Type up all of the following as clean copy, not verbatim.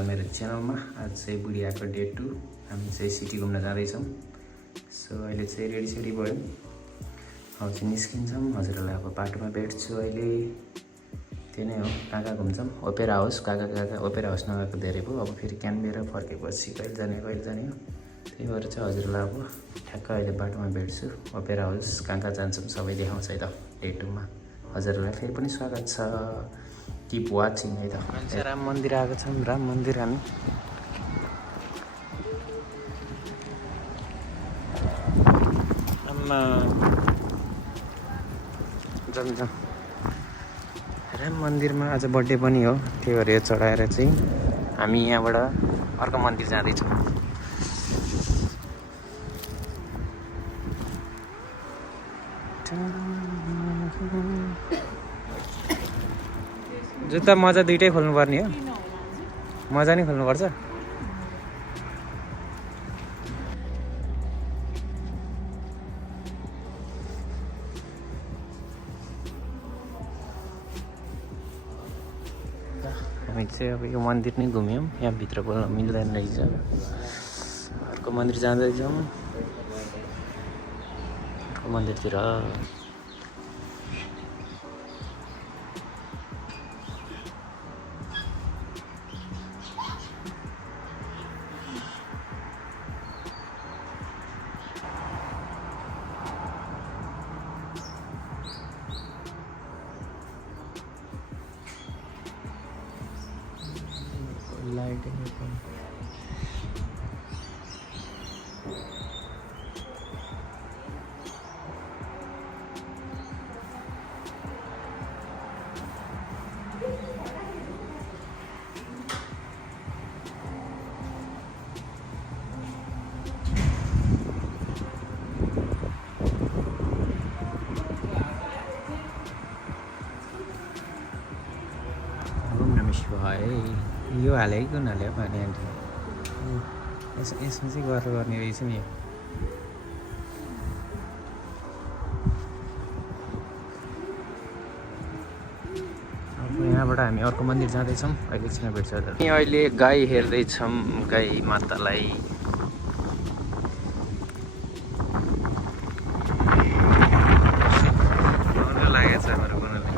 होला मेरो च्यानलमा। आज चाहिँ बुढियाको डे 2 हामी चाहिँ सिटी घुम्न जाँदैछौँ। सो अहिले चाहिँ रेडी भयो, अब चाहिँ निस्किन्छौँ। हजुरहरूलाई अब बाटोमा भेट्छु अहिले। त्यही नै हो, कहाँ कहाँ घुम्छौँ। ओपेरा हाउस कहाँ ओपेरा हाउस नगएको धेरै भयो। अब फेरि क्यानबेरा फर्केपछि कहिले जाने हो। त्यही भएर चाहिँ हजुरलाई अब ठ्याक्क अहिले बाटोमा भेट्छु। ओपेरा हाउस कहाँ जान्छौँ सबै देखाउँछ है त डे 2 मा। हजुरहरूलाई फेरि पनि स्वागत छ, किप वाचिङ है त। राम मन्दिर आएको छौँ, राम मन्दिर हामी। जाउँ राम मन्दिरमा आज बर्थडे पनि हो, त्यही भएर यो चढाएर चाहिँ हामी यहाँबाट अर्को मन्दिर जाँदैछौँ। जुत्ता मजा दुइटै खोल्नुपर्ने हो, मजा नै खोल्नुपर्छ। हामी चाहिँ अब यो मन्दिर नै घुम्यौँ, यहाँ भित्र बोल्न मिल्दैन रहेछ। अर्को मन्दिर जाँदैछौँ, अर्को मन्दिरतिर। लाइटिङ यो हालेको कुन हाल्यो पानी आन्टी, यसमा चाहिँ गरेर गर्ने रहेछ नि। अब यहाँबाट हामी अर्को मन्दिर जाँदैछौँ, अहिले एकछिन भेट्छ। अहिले गाई हेर्दैछौँ, गाई मातालाई। लागेछ हाम्रो बनाउनु।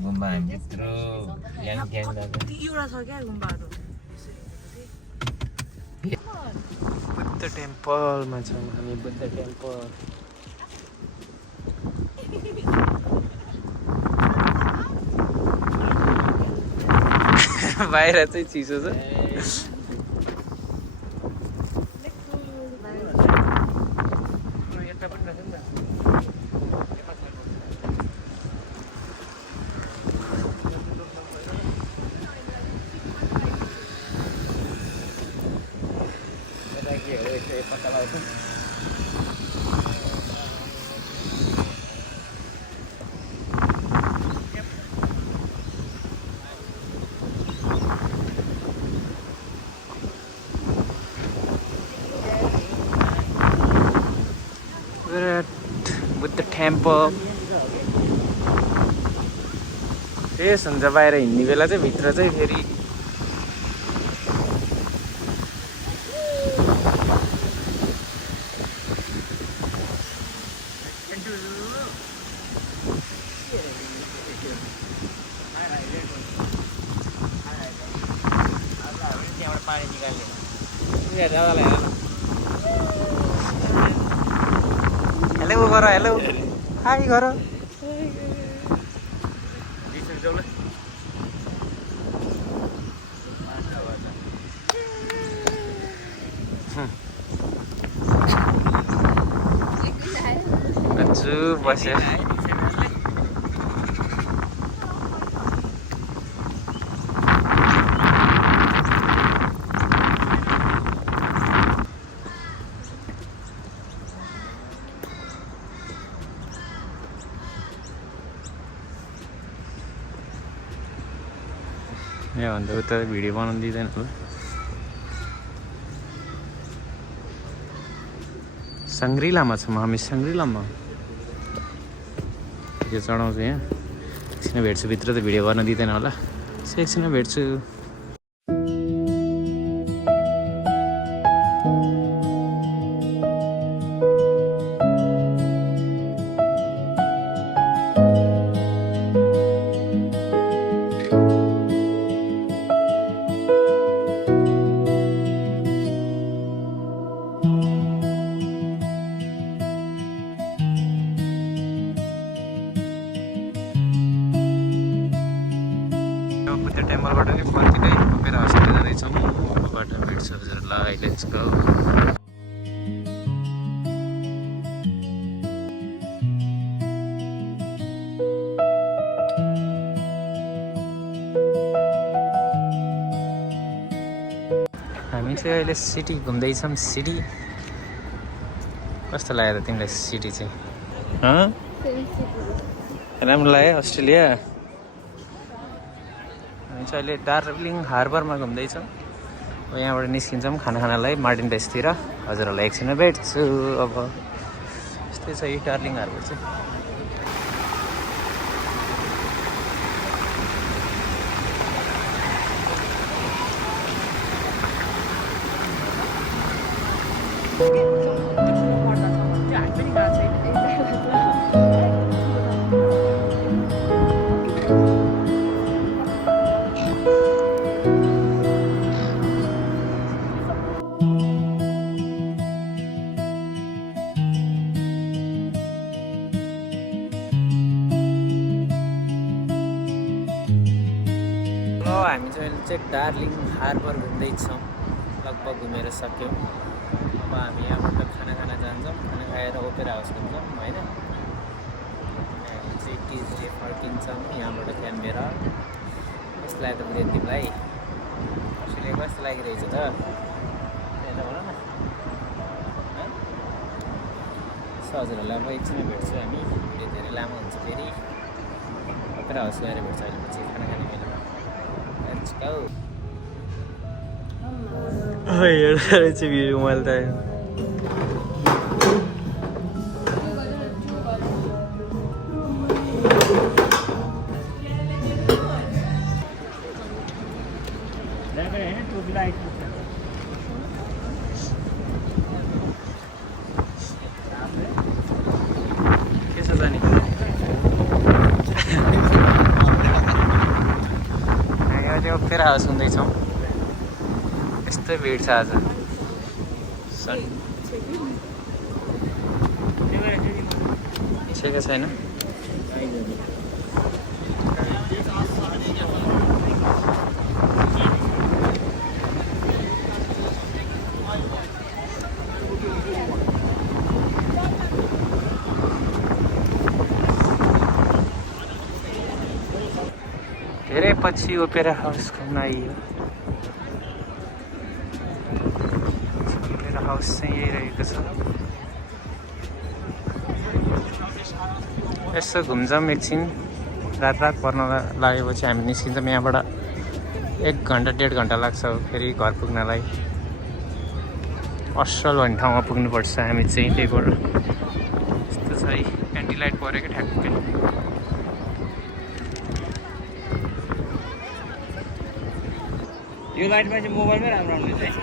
गुम्बा हामी यत्रो एउटा छ क्या गुम्बाहरू। बुद्ध टेम्पलमा छौँ हामी, बुद्ध टेम्पल। बाहिर चाहिँ चिसो छ। बुद्ध टेम्पल फेस हुन्छ बाहिर हिँड्ने बेला चाहिँ, भित्र चाहिँ फेरि पानी निकाल्ने। हेलो गर, हेलो हाई गर। दाजु बस्यो। यहाँभन्दा उता भिडियो बनाउनु दिँदैन होला। सङ्ग्रिलामा छौँ हामी, सङ्ग्रिलामा यो चढाउँछु यहाँ। एकछिन भेट्छु, भित्र त भिडियो गर्न दिँदैन होला। एकछिन भेट्छु। बुद्ध टेम्पलबाट नि फर्किँदै ओपेरा हाउसतिर जाँदैछौँ। बाटो भेट्छु हजुरहरूलाई। Let's go. हामी चाहिँ अहिले सिटी घुम्दैछौँ। सिटी कस्तो लाग्यो त तिमीलाई सिटी चाहिँ? राम्रो लाग्यो अस्ट्रेलिया? हामी चाहिँ अहिले डार्लिङ हार्बरमा घुम्दैछौँ। अब यहाँबाट निस्किन्छौँ खानालाई मार्टिन बेसतिर। हजुरहरूलाई एकछिन भेट्छु। अब यस्तै छ यो डार्लिङ हार्बर चाहिँ। हामी चाहिँ अहिले चाहिँ डार्लिङ हार्बर घुम्दैछौँ। लगभग घुमेर सक्यौँ। अब हामी यहाँबाट खाना जान्छौँ। खाना खाएर ओपेरा हाउस घुम्छौँ होइन। हामी चाहिँ ट्युजडे फर्किन्छौँ यहाँबाट क्यानबेरा। कस्तो लाग्यो त तिमीलाई? अस्ट्रेलिया कस्तो लागिरहेछ त? भन न। हजुरहरूलाई अब एकछिन भेट्छु हामी। भिडियो धेरै लामो हुन्छ फेरि। ओपेरा हाउस गएर भेट्छु अहिले पछि खाना खाने बेलामा। Let's go. हेर्दा चाहिँ भिडियो मैले त के छ जाने? ओपेरा हाउस हुँदैछौँ। यस्तै भिड छ आज। छेको छैन। धेरै पछि ओपेरा हाउस घुम्न आइयो। ओपेरा हाउस चाहिँ यही रहेको छ। यसो घुम्छौँ एकछिन। रात पर्न लागेपछि हामी निस्किन्छौँ यहाँबाट। 1 घन्टा 1.5 घन्टा लाग्छ फेरि घर पुग्नलाई। असल भन्ने ठाउँमा पुग्नुपर्छ हामी चाहिँ। त्यही भएर यस्तो छ है। एन्टी लाइट परेको ठ्याक्कै। यो लाइटमा चाहिँ मोबाइलमै राम्रो आउने चाहिँ।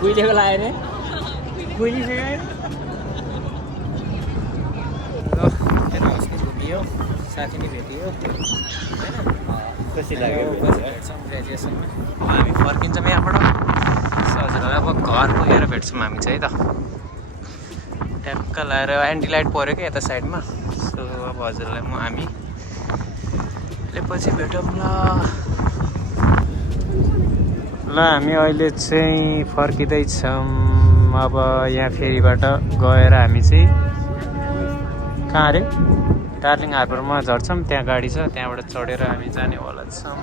कुहिलेको लाग्यो अरे? कुहिलिसक्यो। घुमियो, साथी नै भेटियो होइन। खुसी लाग्यो ग्रेजुएसनमा। हामी फर्किन्छौँ यहाँबाट। हजुरहरूलाई अब घर पुगेर भेट्छौँ हामी चाहिँ है त। ट्याक्क लगाएर एन्टी लाइट पऱ्यो क्या यता साइडमा। सो अब हजुरलाई हामी पछि भेटौँ ल। हामी अहिले चाहिँ फर्किँदैछौँ। अब यहाँ फेरिबाट गएर हामी चाहिँ कहाँ अरे डार्लिङ हार्बरमा झर्छौँ। त्यहाँ गाडी छ, त्यहाँबाट चढेर हामी जानेवाला छौँ।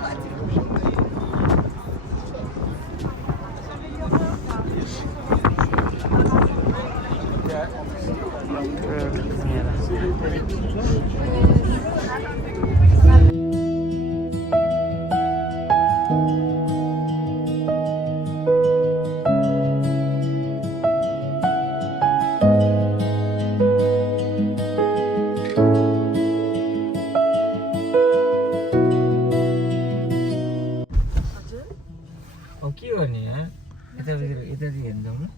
के गर्ने यतातिर हेर्नु जाउँ न।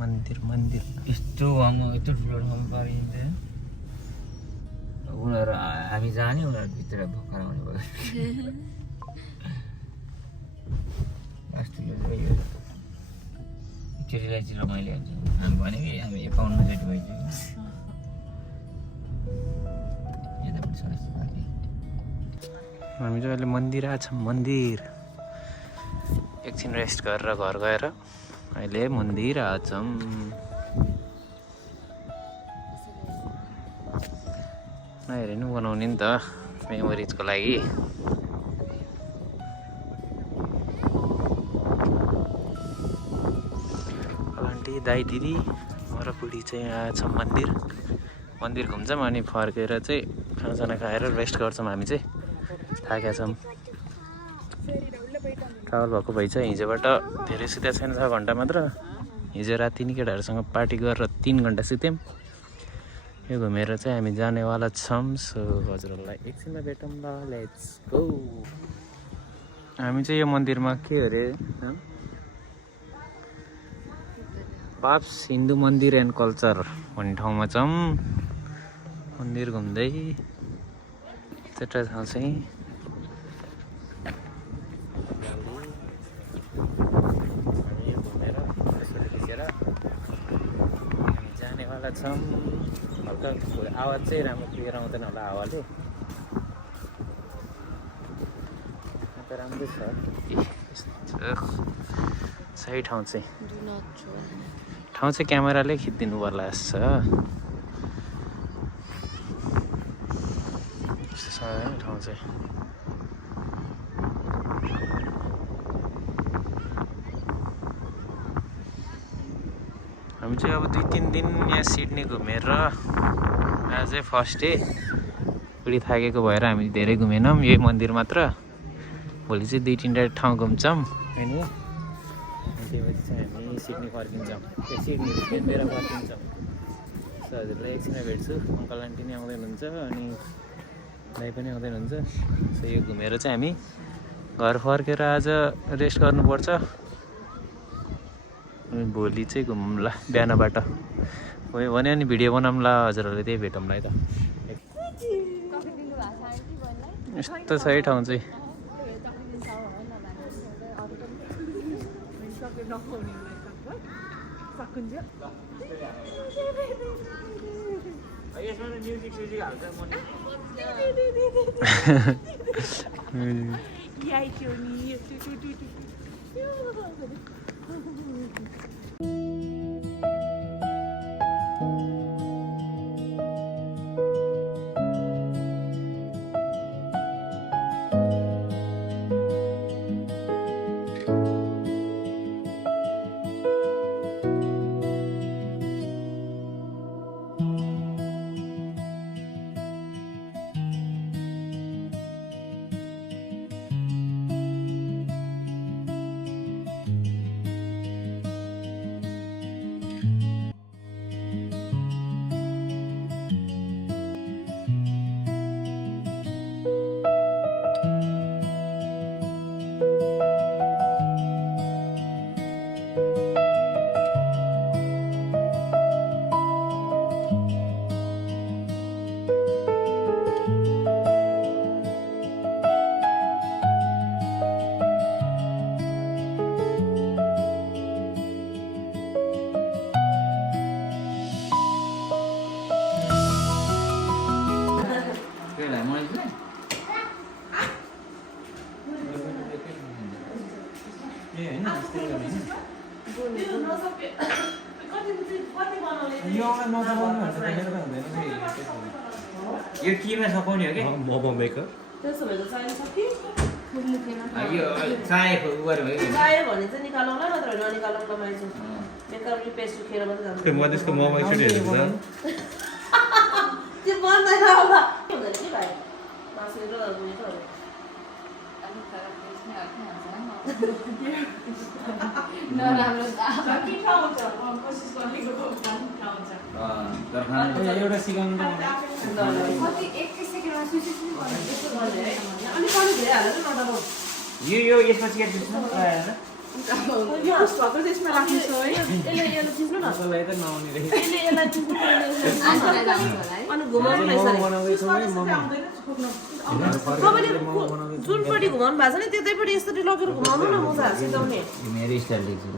मन्दिर मन्दिर यस्तो यत्रो ठुलो ठाउँ पारिन्छ। उनीहरू हामी जाने, उनीहरू भित्र भर्खर आउने भयो। अस्तिले चाहिँ यो केटीलाई चाहिँ रमाइलो हुन्छ। हामी भने कि हामी 51 जेट भइसक्यो। यतापट्टि छ यस्तो पार्टी। हामी चाहिँ अहिले मन्दिर आछौँ। मन्दिर एकछिन रेस्ट गरेर घर गएर अहिले मन्दिर आछौँ। नहेरे नि बनाउने नि त मेमोरिजको लागि। आन्टी दाइ दिदी म र बुढी चाहिँ आएछौँ मन्दिर। मन्दिर घुम्छौँ अनि फर्केर चाहिँ खानासाना खाएर रेस्ट गर्छौँ। हामी चाहिँ थाकेका छौँ। ट्राभल भएको भइ चाहिँ हिजोबाट धेरै सुतेको छैन, 6 घन्टा मात्र। हिजो राति नि केटाहरूसँग पार्टी गरेर 3 घन्टा सुत्यौँ। यो घुमेर चाहिँ हामी जानेवाला छौँ। सो हजुरहरूलाई एकछिनमा भेटौँ ल, लेट्स गो। हामी चाहिँ यो मन्दिरमा के अरे पाप्स हिन्दू मन्दिर एन्ड कल्चर भन्ने ठाउँमा छौँ। मन्दिर घुम्दै त्यता ठाउँ चाहिँ जानेवाला छौँ। हल्का आवाज चाहिँ राम्रो क्लियर आउँदैन होला हावाले। त राम्रै छ। सही ठाउँ चाहिँ क्यामेराले खिचिदिनु पर्ला जस्तो छ। ठाउँ चाहिँ हामी चाहिँ अब 2-3 दिन यहाँ सिडनी घुमेर आज चाहिँ फर्स्ट डे। बुढी थाकेको भएर हामी धेरै घुमेनौँ, यही मन्दिर मात्र। भोलि चाहिँ 2-3 ठाउँ घुम्छौँ होइन। त्यसपछि चाहिँ हामी सिडनी फर्किन्छौँ। सिडनी लिएर फर्किन्छौँ। सो हजुरलाई एकछिनमा भेट्छु। अङ्कल आन्टी नै आउँदै हुनुहुन्छ अनि दाइ पनि आउँदै हुनुहुन्छ। सो यो घुमेर चाहिँ हामी घर फर्केर आज रेस्ट गर्नुपर्छ। भोलि चाहिँ घुमौँला बिहानबाट भयो भने अनि भिडियो बनाउँला। हजुरहरूले त्यही भेटौँला है त। यस्तो छ है ठाउँ चाहिँ। ए हैन यस्तै गर्ने यो आउँदा नचलाउनु भन्छ मेरो त हुँदैन फेरि यो केमा सकाउने हो कि मोमो मेकर त्यसो भए त चाहिन्छ कि यो चाहेको उ गरे भयो चाहियो भने चाहिँ निकालौँला नत्र भने ननिकालौँ माइजु मेकअप पेस्ट सुकेर मात्रै जान्छ त्यो मधेसको मोमो एकचोटि हेर्नु त त्यो बन्दैन होला हुँदैन कि भाइ मासु र उयोहरू एउटा सिकाउनु त अनि पानी धेरै हालेर नडराउ यो यसपछि के दिन्छ त्यसमा राख्नु है यसले चिस्नु न कसैलाई त नआउने रहेछ यसलाई चिस्नु अनि घुमाउनु नै सरी तपाईँले जुनपट्टि घुमाउनु भएको छ नि त्यतैपट्टि यसरी लगेर घुमाउनु न म त सिधाउने मेरो स्टाइल देख्छु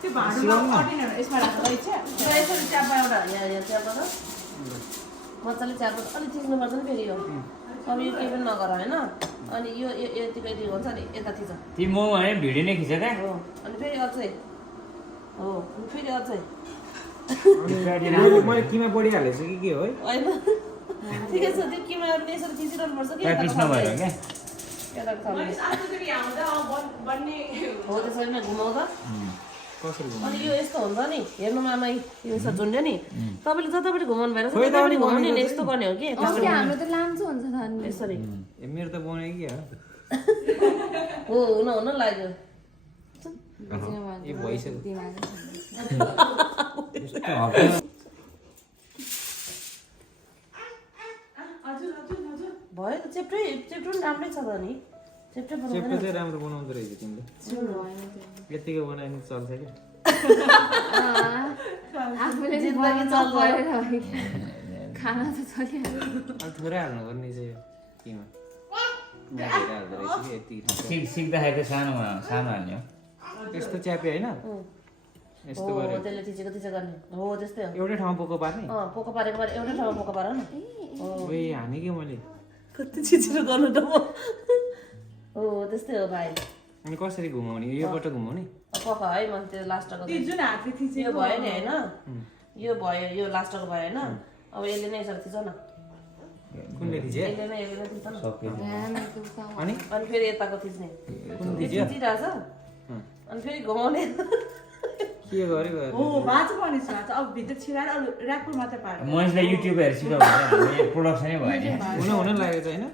त्यो भाँडो यसमा राख्नु यसरी च्यापा एउटा यहाँ च्यापा त मजाले च्यापा अलिक थिच्नुपर्छ नि फेरि यो अब यो केही पनि नगर होइन अनि यो यतिको यति हुन्छ नि यता थिच ती म है भिडियो नै खिचेका हो अनि फेरि अझै हो अनि फेरि अझै मैले किमा बढिहालेछु कि के हो है होइन ठिकै छ त्यो किमा यसरी थिचिरहनु पर्छ कि प्र्याक्टिस नभएर क्या हो त्यसरी नै घुमाउँदा कसरी अनि यो यस्तो हुन्छ नि हेर्नुमा आमा यो यस्तो झुन्ड्यो नि तपाईँले जतापट्टि घुमाउनु भएर त्यतापट्टि घुमाउने नि यस्तो गर्ने हो कि हाम्रो त लाम्चो हुन्छ त अनि यसरी ए मेरो त बनायो कि हो हुन लाग्यो ए भइसक्यो भयो त चेप्टै पनि राम्रै छ त नि चेप्टै चेप्टो चाहिँ राम्रो बनाउँदो रहेछ तिमीले यतिको बनायो भने चल्छ क्या आफूले जिन्दगी चल्छ खाना त चलिहाल्यो अब थोरै हाल्नु पर्ने चाहिँ यो किमा धेरै हाल्दो रहेछ कि यति सिक्दाखेरि त सानो हाल्ने हो यस्तो च्यापे होइन यस्तो हो गऱ्यो त्यसले थिचेको गर्ने हो त्यस्तै हो एउटै ठाउँमा पोको पार्ने पोको पारेको पारे एउटै ठाउँमा पोको पार न ओइ हाने कि मैले कति छिचिरो गर्नु त म हो त्यस्तै हो भाइ अनि कसरी घुमाउने योबाट घुमाउने पका है म त्यो लास्टको जुन हातले थिचेको भयो नि होइन यो भयो यो लास्टको भयो होइन अब यसले नै यसरी थिच न कुनले थिचे यसले नै थिच न अनि अनि फेरि यताको थिच्ने कुन यो थिच्यो थिचिरहेछ अनि फेरि घुमाउने के गर्यो हो बाँच्नु पर्ने छ अब भित्र छिराएर अरू ऱ्यापर मात्रै पार्छ मनिषलाई युट्युब हेरेर सिकाउनु प्रोडक्सनै भयो नि हुन लागेको छ होइन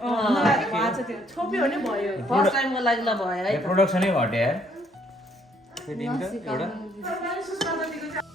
बाँच्छ त्यो छोप्यो भने भयो फर्स्ट टाइमको लागि ल भयो है प्रोडक्सनै घट्यो यार त्यो दिन त एउटा